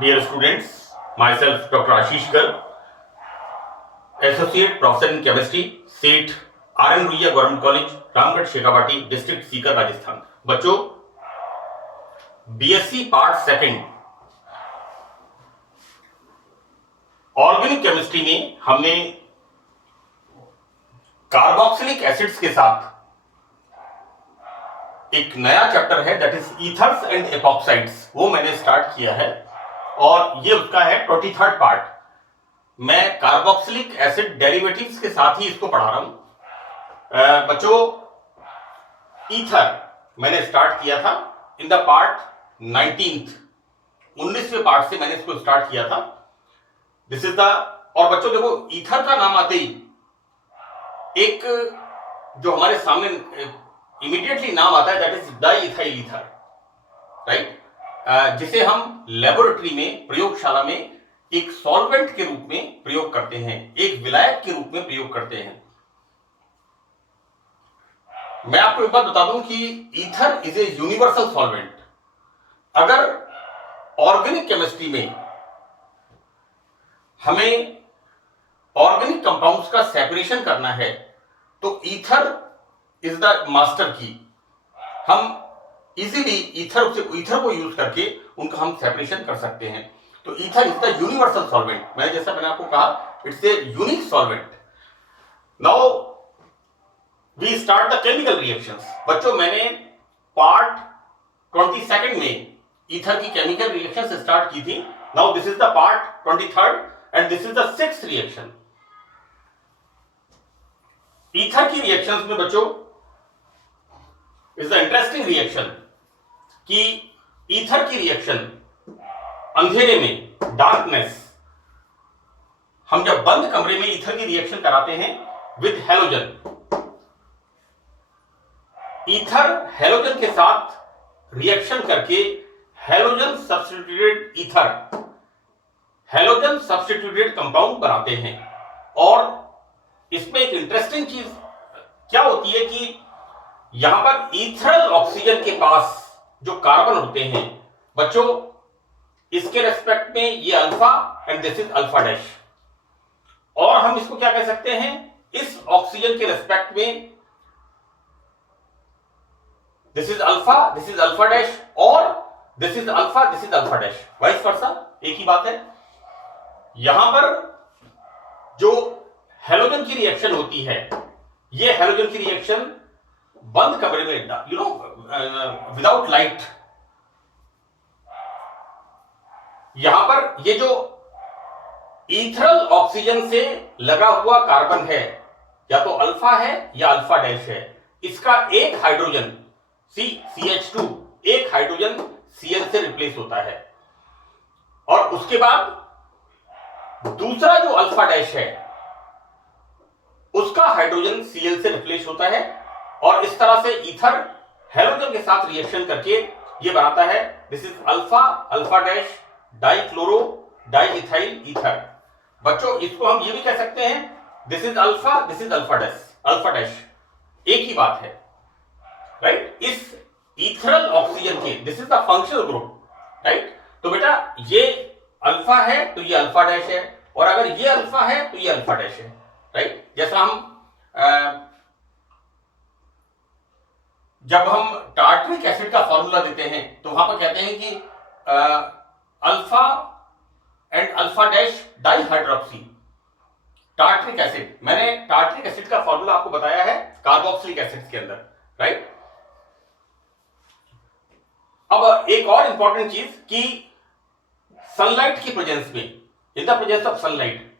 Dear students, myself Dr. Ashish Garg, Associate Professor in Chemistry, SET, R.N. Ruia Government College, Ramgarh Shekhawati, district Sikar, Rajasthan. बच्चों, BSc part second organic chemistry में हमने carboxylic acids के साथ एक नया chapter है, दैट इज ईथर्स एंड एपॉक्साइड्स, वो मैंने स्टार्ट किया है और ये उसका है 23rd पार्ट। मैं कार्बोक्सिलिक एसिड डेरिवेटिव्स के साथ ही इसको पढ़ा रहा हूं। बच्चों, ईथर मैंने स्टार्ट किया था इन द पार्ट 19वें पार्ट से मैंने इसको स्टार्ट किया था। दिस इज द, और बच्चों देखो, ईथर का नाम आते ही एक जो हमारे सामने इमीडिएटली नाम आता है, that is diethyl ether, right, जिसे हम लेबोरेटरी में, प्रयोगशाला में एक सॉल्वेंट के रूप में प्रयोग करते हैं, एक विलायक के रूप में प्रयोग करते हैं। मैं आपको एक बात बता दूं कि ether is a universal solvent. अगर ऑर्गेनिक केमिस्ट्री में हमें ऑर्गेनिक कंपाउंड्स का सेपरेशन करना है तो ईथर इज द मास्टर की। हम इजीली ईथर को यूज करके उनका हम सेपरेशन कर सकते हैं। तो ether is the universal solvent. मैंने आपको कहा, it's a unique solvent. Now we start the chemical reactions. बच्चों, मैंने पार्ट 22 में ईथर की केमिकल रिएक्शंस स्टार्ट की थी। Now this is the part 23rd and this is the 6th reaction. Ether की रिएक्शंस में बच्चों इज द इंटरेस्टिंग रिएक्शन कि ईथर की रिएक्शन अंधेरे में, डार्कनेस, हम जब बंद कमरे में ईथर की रिएक्शन कराते हैं विद हेलोजन, ईथर हेलोजन के साथ रिएक्शन करके halogen substituted ether, halogen substituted compound बनाते हैं। और इसमें एक इंटरेस्टिंग चीज क्या होती है कि यहां पर ईथरल ऑक्सीजन के पास जो कार्बन होते हैं बच्चों, इसके रेस्पेक्ट में ये alpha and this is alpha dash, और हम इसको क्या कह सकते हैं, इस ऑक्सीजन के रेस्पेक्ट में दिस इज अल्फा डैश, और this is alpha dash, vice versa, एक ही बात है। यहां पर जो हेलोजन की रिएक्शन होती है, ये हेलोजन की रिएक्शन बंद कमरे में, विदाउट लाइट, यहां पर ये जो ईथरल ऑक्सीजन से लगा हुआ कार्बन है, या तो अल्फा है या अल्फा डैश है, इसका एक हाइड्रोजन CH2, एक हाइड्रोजन Cl से रिप्लेस होता है, और उसके बाद दूसरा जो अल्फा डैश है उसका हाइड्रोजन Cl से रिप्लेस होता है, और इस तरह से ईथर हेलोजन के साथ रिएक्शन करके ये बनाता है, this is alpha dash dichloro diethyl ether. बच्चों, इसको हम ये भी कह सकते हैं, दिस इज अल्फा डैश, एक ही बात है, राइट। इस ईथरल ऑक्सीजन के, this is the functional group, right. तो बेटा, ये अल्फा है तो ये अल्फा डैश है, और अगर ये अल्फा है तो ये अल्फा डैश है, राइट। जैसा हम जब हम टार्टरिक एसिड का फॉर्मूला देते हैं तो वहां पर कहते हैं कि alpha and alpha dash dihydroxy tartaric acid. मैंने टार्टरिक एसिड का फॉर्मूला आपको बताया है कार्बोक्सिलिक एसिड के अंदर, राइट। अब एक और इंपॉर्टेंट चीज कि सनलाइट की प्रेजेंस में, इन द प्रेजेंस ऑफ सनलाइट,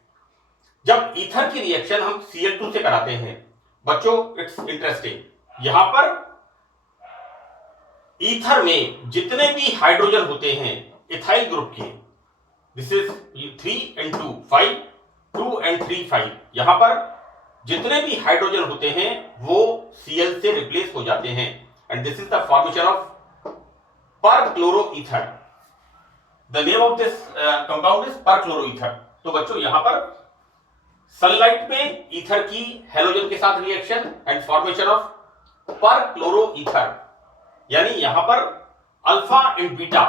जब ईथर की रिएक्शन हम Cl2 से कराते हैं बच्चों, इट्स इंटरेस्टिंग, यहां पर ईथर में जितने भी हाइड्रोजन होते हैं इथाइल ग्रुप के, दिस इज 3 and 2 5, 2 and 3 5, यहां पर जितने भी हाइड्रोजन होते हैं वो Cl से रिप्लेस हो जाते हैं, and this is the formation of perchloroether. The name of this compound is perchloroether. तो बच्चों, यहां पर सनलाइट में ईथर की हेलोजन के साथ रिएक्शन एंड फॉर्मेशन ऑफ परक्लोरोईथर, यानी यहां पर alpha and beta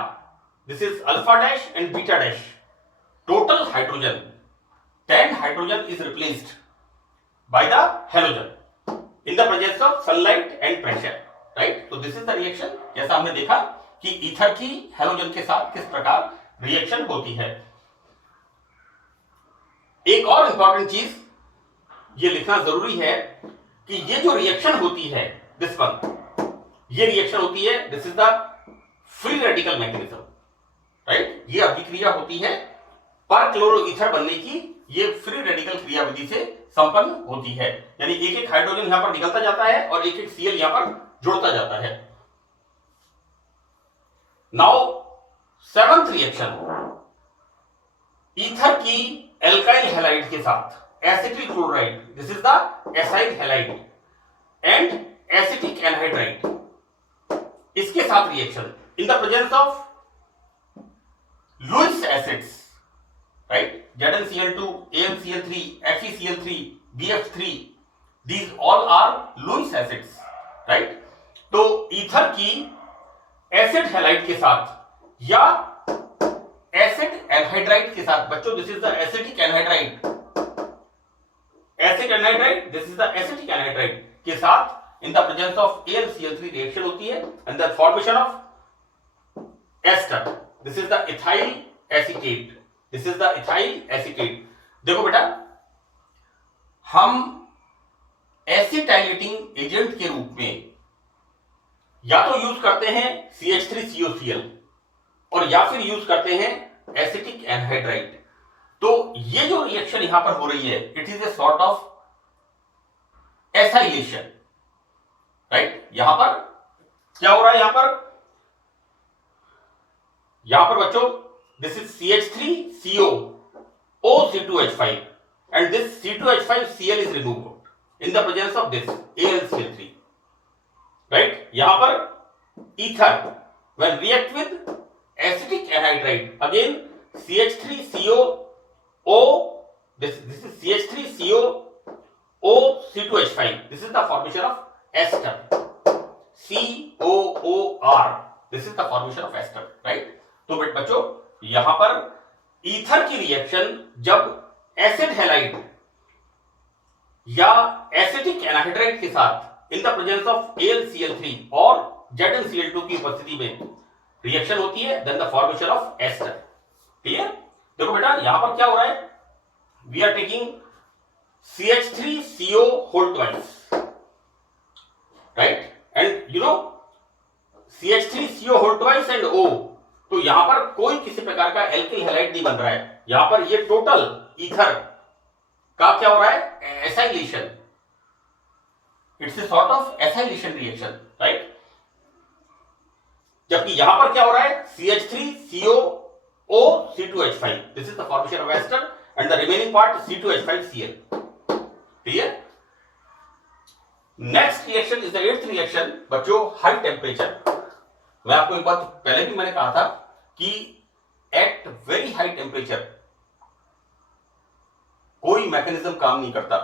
this is alpha dash and beta dash. Total hydrogen, 10 hydrogen is replaced by the halogen in the presence of sunlight and pressure, right? So this is the reaction. जैसा हमने देखा कि ether की halogen के साथ किस प्रकार reaction होती है। एक और इंपॉर्टेंट चीज ये लिखना जरूरी है कि ये जो रिएक्शन होती है, दिस वन, ये रिएक्शन होती है, this is the free radical mechanism, right? ये अभिक्रिया होती है पर क्लोरो ईथर बनने की, ये फ्री रेडिकल क्रियाविधि से संपन्न होती है। यानी एक एक हाइड्रोजन यहां पर निकलता जाता है और एक एक सीएल यहां पर जुड़ता जाता है। नाउ सेवंथ रिएक्शन, ईथर की एल्काइल हैलाइड के साथ acetyl chloride, this is the acyl halide and acetic anhydride, इसके साथ reaction in the presence of Lewis acids, right? ZnCl2, AlCl3, FeCl3, BF3, these all are Lewis acids, right? तो ether की acid halide के साथ या acid anhydride के साथ, बच्चों this is the acetic anhydride, acid anhydride, this is the acetic anhydride के साथ in the presence of AlCl3 reaction होती है and the formation of ester, this is the ethyl acetate, this is the ethyl acetate. देखो बेटा, हम एसिटाइलेटिंग agent के रूप में या तो यूज करते हैं CH3COCl और या फिर यूज करते हैं एसिटिक एनहाइड्राइड। तो ये जो रिएक्शन यहां पर हो रही है, it is a sort of acylation, right? यहां पर क्या हो रहा है? यहां पर बच्चों, this is CH3CO OC2H5 and this C2H5Cl is removed in the presence of this AlCl3, right? यहां पर ether when react with acidic anhydride, again CH3CO, this is CH3CO OC2H5, this is the formation of ester, COOR, this is the formation of ester, right? तो बच्चों यहां पर ether की reaction जब acid halide या acetic anhydride के साथ in the presence of AlCl3 और ZnCl2 की उपस्थिति में रिएक्शन होती है, then the formation of ester. Clear? देखो बेटा, यहां पर क्या हो रहा है? We are taking CH3CO whole twice, right? And you know CH3CO whole twice and O, तो यहां पर कोई किसी प्रकार का एल्किल हैलाइड नहीं बन रहा है। यहां पर ये टोटल ईथर का क्या हो रहा है? Acylation, it's a sort of acylation reaction, right? जबकि यहां पर क्या हो रहा है? CH3CO OC2H5, this is the formation of ester and the remaining part C2H5Cl। Clear? Next reaction is the eighth reaction बच्चों, हाई टेम्परेचर। मैं आपको एक बात पहले भी मैंने कहा था कि एट वेरी हाई टेम्परेचर कोई मैकेनिज्म काम नहीं करता,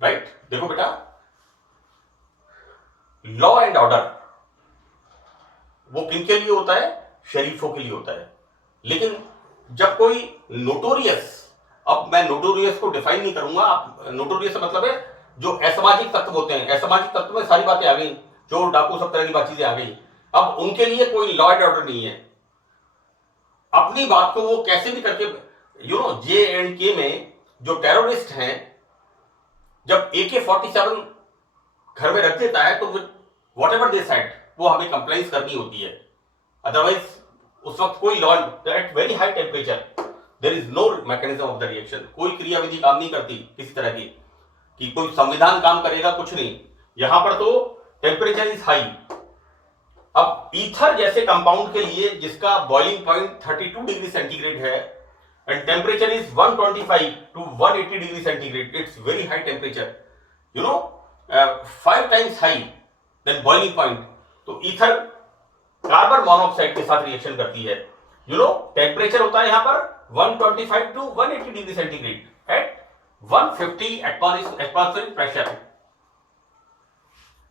राइट? देखो बेटा, लॉ एंड ऑर्डर वो किनके लिए होता है? शरीफों के लिए होता है। लेकिन जब कोई नोटोरियस, अब मैं नोटोरियस को डिफाइन नहीं करूंगा, आप नोटोरियस का मतलब है जो असामाजिक तत्व होते हैं, असामाजिक तत्व में सारी बातें आ गई, चोर डाकू सब तरह की बात चीजें आ गई। अब उनके लिए कोई लॉ एंड ऑर्डर नहीं है, अपनी बात को वो कैसे भी करके, यू नो, JNK में जो टेररिस्ट हैं, जब AK-47 घर में रख देता है तो वॉट एवर दे सेड वो हमें कंप्लाइंस करनी होती है, अदरवाइज उस वक्त कोई law, at very high temperature there is no mechanism of the reaction, कोई क्रियाविधि काम नहीं करती किसी तरह की, कि कोई संविधान काम करेगा, कुछ नहीं। यहां पर तो टेम्परेचर इज हाई। अब ईथर जैसे कंपाउंड के लिए जिसका बॉइलिंग पॉइंट 32 डिग्री सेंटीग्रेड है and temperature is 125 to 180 degree centigrade, it's very high temperature, you know, 5 times high than boiling point. तो ईथर कार्बन मोनोऑक्साइड के साथ रिएक्शन करती है, यू नो, टेम्परेचर होता है यहां पर 125 to 180 degree centigrade at 150 atmospheric pressure.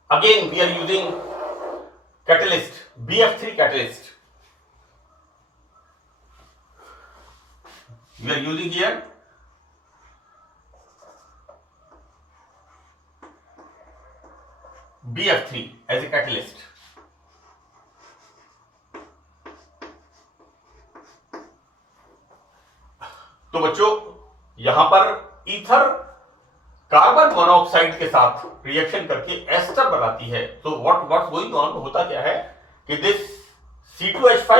Again we are using catalyst, BF3 catalyst, we are using here BF3 as a catalyst. तो बच्चों यहां पर ईथर कार्बन मोनोऑक्साइड के साथ रिएक्शन करके एस्टर बनाती है. तो व्हाट्स गोइंग ऑन, होता क्या है कि this C2H5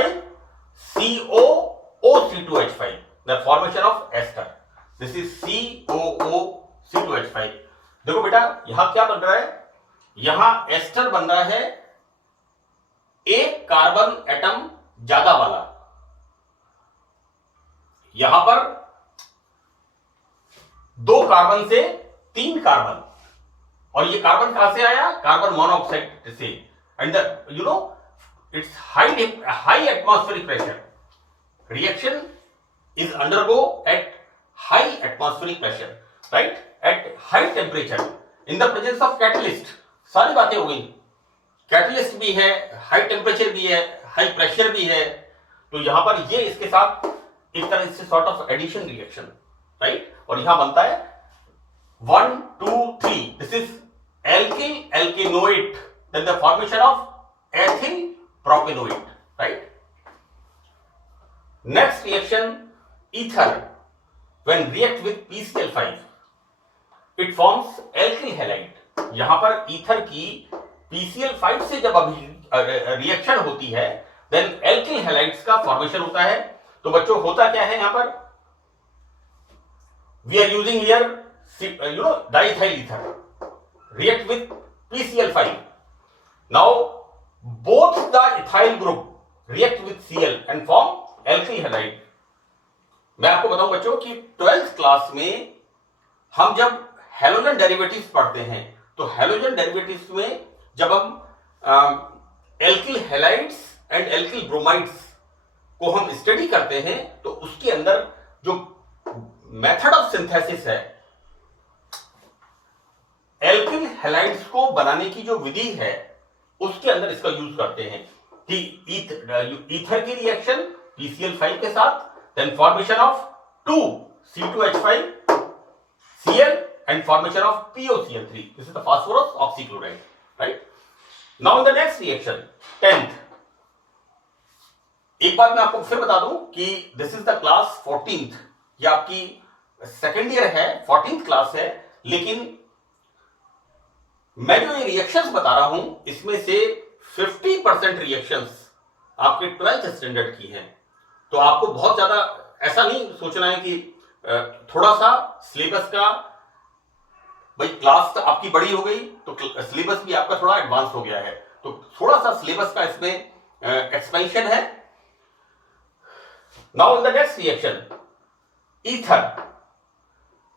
COO-C2H5, the formation of ester. This is COO-C2H5. देखो बेटा यहां क्या बन रहा है, यहां एस्टर बन रहा है एक कार्बन एटम ज्यादा वाला. यहां पर 2 कार्बन से 3 कार्बन, और ये कार्बन कहां से आया, कार्बन मोनोऑक्साइड से. And you no it's high atmospheric pressure. Reaction is undergo at high atmospheric pressure, right, at high temperature in the presence of catalyst. सारी बातें हो गई, कैटलिस्ट भी है, हाई टेम्परेचर भी है, हाई प्रेशर भी है. तो यहां पर ये इसके साथ एक तरह से sort of addition reaction, right. और यहां बनता है 1 2 3. This is alkyl alkanoate, then the formation of ethyl propanoate, right. Next reaction ether when react with PCl5 it forms alkyl halide. यहां पर ईथर की PCl5 से जब अभी रिएक्शन होती है देन एल्किल हैलाइड्स का फॉर्मेशन होता है. तो बच्चों होता क्या है यहां पर, we are using here diethyl ether react with PCl5. Now both the ethyl group react with Cl and form alkyl halide. मैं आपको बताऊं बच्चों कि 12th क्लास में हम जब हैलोजन डेरिवेटिव्स पढ़ते हैं तो हैलोजन डेरिवेटिव्स में जब हम alkyl halides and alkyl bromides को हम स्टडी करते हैं तो उसके अंदर जो मेथड ऑफ सिंथेसिस है, एल्किल हैलाइड्स को बनाने की जो विधि है उसके अंदर इसका यूज करते हैं कि ईथर की रिएक्शन PCl5 के साथ, then formation of 2 C2H5 Cl and formation of POCl3. This is the phosphorus oxychloride, right? Now in the next reaction, 10th. एक बात मैं आपको फिर बता दूं कि this is the class 14th. ये आपकी सेकेंड ईयर है, 14th क्लास है, लेकिन मैं जो ये रिएक्शंस बता रहा हूं इसमें से 50% रिएक्शंस आपके 12th स्टैंडर्ड की हैं. तो आपको बहुत ज्यादा ऐसा नहीं सोचना है कि थोड़ा सा सिलेबस का, भाई क्लास तो आपकी बड़ी हो गई तो सिलेबस भी आपका थोड़ा एडवांस हो गया है, तो थोड़ा सा सिलेबस का इसमें एक्सपेंशन है. Now in the next reaction ether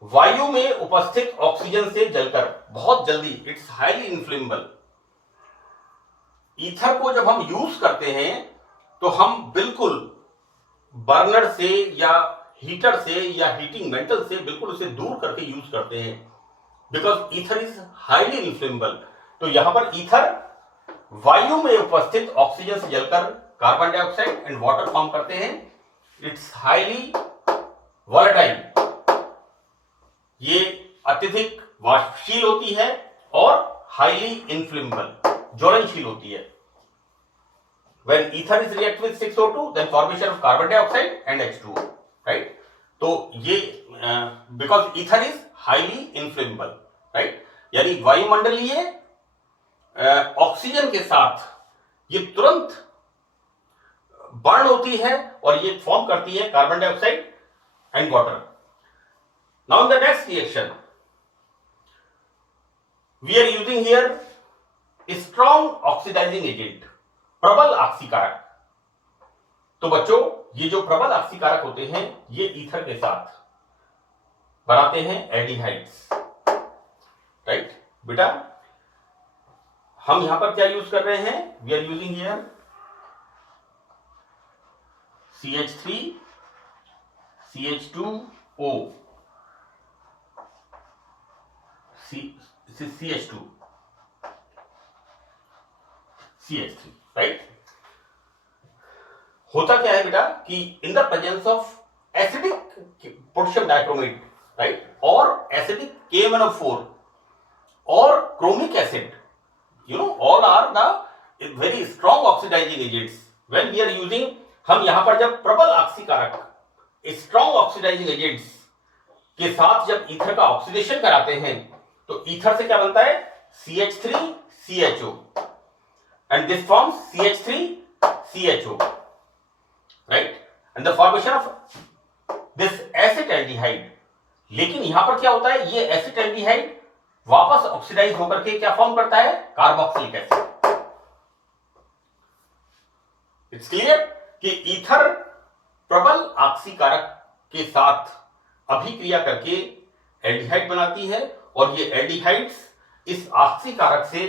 वायु में उपस्थित ऑक्सीजन से जलकर बहुत जल्दी, इट्स हाईली इनफ्लेमेबल. ईथर को जब हम यूज करते हैं तो हम बिल्कुल बर्नर से या हीटर से या हीटिंग मेटल से बिल्कुल उसे दूर करके यूज करते हैं, because ether is highly inflammable. तो यहां पर ईथर वायु में उपस्थित ऑक्सीजन से जलकर carbon dioxide and water form करते हैं. इट्स हाईली वॉलेटाइल, ये अत्यधिक वाष्पशील होती है और हाईली इनफ्लेमेबल, ज्वलनशील होती है. When ether is react with 6O2, then formation of carbon dioxide and H2O, right? तो ये because ether is highly inflammable, right? यानी वायुमंडलीय ऑक्सीजन के साथ ये तुरंत बर्न होती है और ये फॉर्म करती है carbon dioxide and water. Now in the next reaction we are using here strong oxidising agent, प्रबल ऑक्सीकारक. तो बच्चों ये जो प्रबल ऑक्सीकारक होते हैं ये ईथर के साथ बनाते हैं एल्डिहाइड्स, राइट. बेटा हम यहां पर क्या यूज कर रहे हैं, we are using here CH3 CH2O CH2 CH3, right. होता क्या है बेटा कि in the presence of acidic potassium dichromate, right, और एसिडिक KMnO4 और chromic acid, all are the very strong oxidizing agents. When we are using, हम यहां पर जब प्रबल ऑक्सीकारक स्ट्रॉन्ग ऑक्सीडाइजिंग एजेंट्स के साथ जब ईथर का ऑक्सीडेशन कराते हैं तो ईथर से क्या बनता है, CH3CHO, and this forms CH3CHO, right, and the formation of this acetaldehyde. लेकिन यहां पर क्या होता है, ये एसिटाल्डिहाइड वापस ऑक्सीडाइज होकर के क्या फॉर्म करता है, कार्बोक्सिलिक एसिड. इट्स क्लियर कि ईथर प्रबल ऑक्सीकारक के साथ अभिक्रिया करके एल्डिहाइड बनाती है और ये एल्डिहाइड्स इस ऑक्सीकारक से,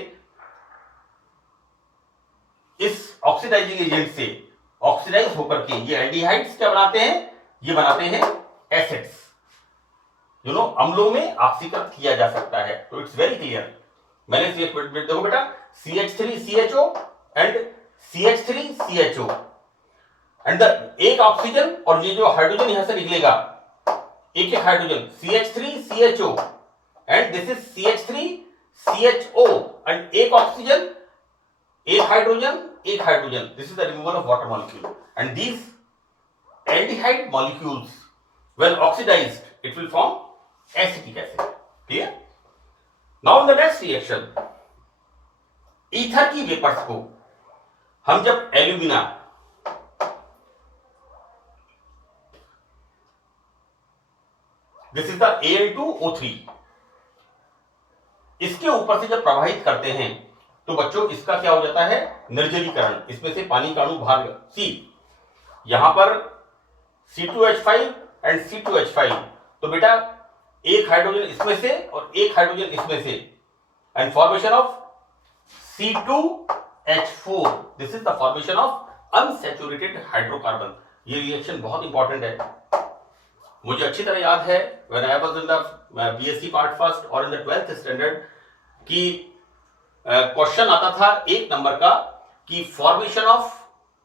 इस ऑक्सीडाइजिंग एजेंट से ऑक्सीडाइज होकर के ये एल्डिहाइड्स क्या बनाते हैं, ये बनाते हैं एसिड्स. अम्लों में ऑक्सीकृत किया जा सकता है. तो इट्स वेरी क्लियर. मैंने देखो बेटा, CH3CHO एंड CH3CHO एंड एक ऑक्सीजन और ये जो हाइड्रोजन यहां से निकलेगा, एक hydrogen CH3CHO and this is CH3CHO and एक ऑक्सीजन, एक hydrogen, this is the removal of water molecule and these aldehyde molecules when oxidized it will form acetic acid. Clear? Now in the next reaction, ether की vapours को हम जब alumina this is the Al2O3 इसके ऊपर से जब प्रवाहित करते हैं तो बच्चों इसका क्या हो जाता है, निर्जलीकरण. इसमें से पानी का अणु बाहर, सी यहां पर C2H5 एंड C2H5, तो बेटा एक हाइड्रोजन इसमें से और एक हाइड्रोजन इसमें से and formation of C2H4. This is the formation of unsaturated hydrocarbon. ये रिएक्शन बहुत इंपॉर्टेंट है. मुझे अच्छी तरह याद है when I was in the BSc part first और इन द 12th स्टैंडर्ड की क्वेश्चन आता था 1 नंबर का कि formation of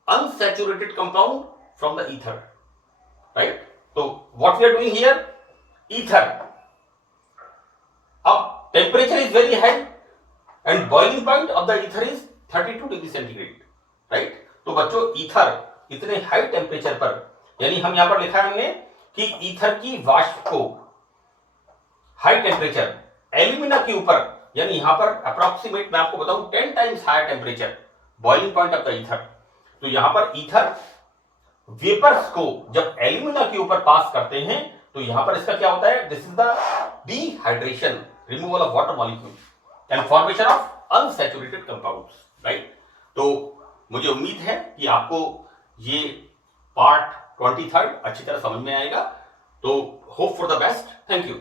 unsaturated compound from the ether, right. तो what we are doing here, ether, अब temperature is very high and boiling point of the ether is 32 degree centigrade, right. तो बच्चों ether इतने high temperature पर, यानी हम यहां पर लिखा है हमने कि ईथर की वाष्प को हाई टेम्परेचर एल्यूमिना के ऊपर, यानी यहां पर अप्रोक्सीमेट मैं आपको बताऊं 10 times higher temperature boiling point of the ether. तो यहां पर ईथर वेपर्स को जब एल्यूमिना के ऊपर पास करते हैं तो यहां पर इसका क्या होता है, this is the dehydration, removal of water molecule and formation of unsaturated compounds, right. तो मुझे उम्मीद है कि आपको ये पार्ट 23 अच्छी तरह समझ में आएगा. तो hope for the best. Thank you.